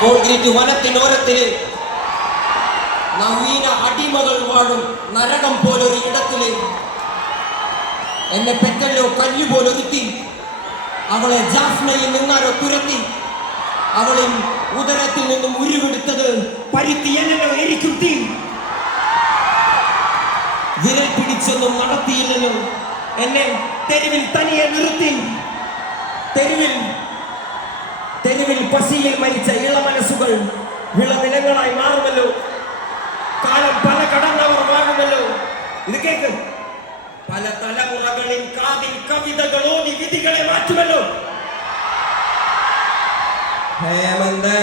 Concrete വനത്തിനോരത്തില് നവീന അടിമകൾ വാഴും നരകം പോലൊരു ഇടത്തില് എന്നെ പെറ്റല്ലോ കല്ല് പോലൊരുത്തി. അവളെ ജാഫ്നയിൽ നിന്നാരോ തുരത്തി. അവളിൽ ഉദരത്തിൽ നിന്നും ഉരുവെടുത്തത് പരുത്തിയല്ലോ എരിക്കുത്തി. വിരൽ പിടിച്ചൊന്നും നടത്തിയില്ലല്ലോ എന്നെ തെരുവിൽ തനിയെ നിർത്തി. തെരുവിൽ പസിയിൽ മരിച്ച ഇളമനസ്സുകൾ വിളനിലങ്ങളായി മാറുമല്ലോ. കാലം പല കടന്നവർ വാഴുമല്ലോ. ഇത് കേക്ക്. പല തലമുറകളിൽ കാതിൽ കവിതകളോടി വിധികളെ മാറ്റുമല്ലോ. ഹേമന്ത്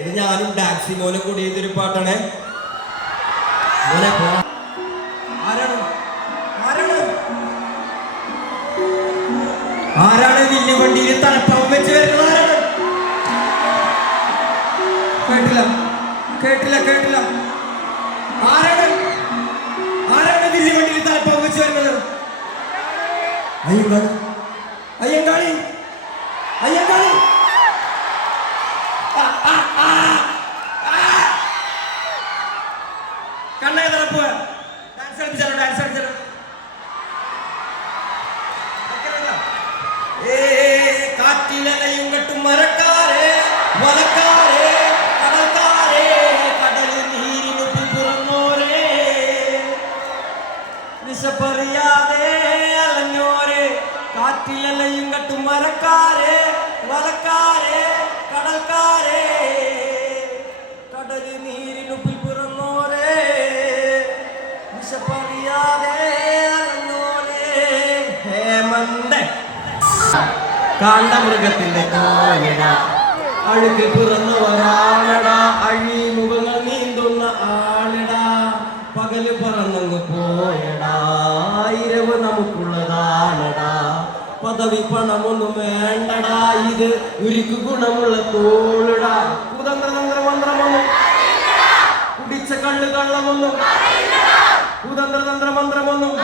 ഇത് ഞാനും ഡാൻസി മോനെ കൂടി ചെയ്തൊരു പാട്ടാണ്. ആരാണ് വില്ല് വണ്ടിയിൽ തലപ്പാവം വെച്ച് വരുന്നത്? കേട്ടില്ല. ആരാണ് വില്ല് വണ്ടിയിൽ തലപ്പാവം വെച്ച് വരുന്നത്? അയ്യങ്കാളി. കണ്ണേ തറപ്പ് ഡാൻസ് കളിച്ചാലോ. കാറ്റിലലയും കെട്ടും മരക്കാരെ വലക്കാരെ കടൽക്കാരെ കടലിൽ നീരിനു പിറന്നോരെ വിശപ്പറിയാതെ അലഞ്ഞോരെ. കാറ്റിലലയും കെട്ടും മരക്കാരെ വലക്കാരെ കടൽക്കാരെ കടലിൽ നീരിനു പിറന്നോരെ വിശപ്പറിയാതെ അലഞ്ഞോരെ. ഹേമന്ത് കാണ്ടമൃഗത്തിന്റെ കാലട അഴുക്ക് പിറന്നവരാണട. അഴിമുഖങ്ങൾ നീന്തുന്ന ആളടാ. പകല് പറന്നങ്ങ് പോയടാ. ഇരവ് നമുക്കുള്ളതാണടാ. പദവി പണമൊന്നും വേണ്ടടാ. ഇത് ഉരുക്കു ഗുണമുള്ള തോളിടാ. കുതന്ത്രതന്ത്രമന്ത്രമൊന്നും കുടിച്ച കള്ളു കള്ളമൊന്നും കുതന്ത്രതന്ത്രമന്ത്രമൊന്നും